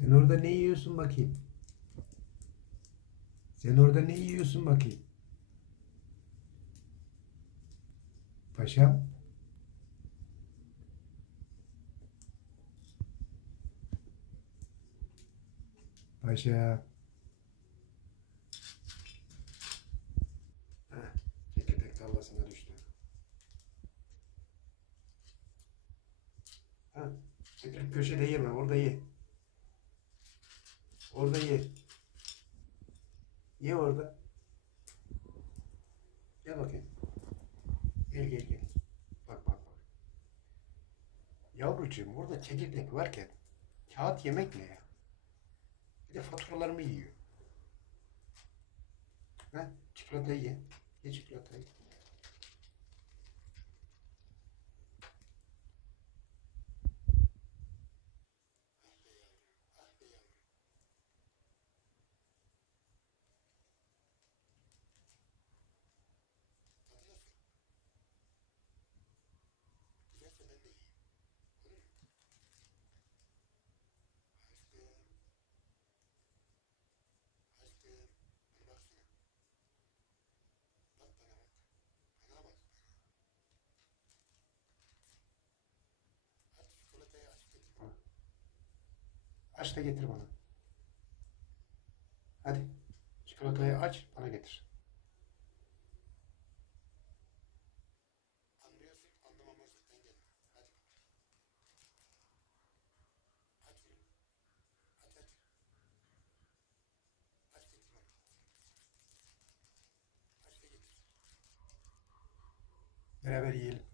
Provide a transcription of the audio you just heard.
Sen orada ne yiyorsun bakayım? Sen orada ne yiyorsun bakayım? Paşam. Paşa. Heh, çekirdek tarlasına düştü. Ha, çekil köşede yeme, orada ye. Orada ye. Ye orada. Gel bakayım. Gel gel gel. Bak bak bak. Yavrucuğum orada çekirdek varken kağıt yemek ne ya? Bir de faturalarımı yiyor. Ha, çikolatayı ye. Ye çikolatayı. Aç da getir bana. Hadi. Çikolatayı aç bana getir. Beraber yiyelim.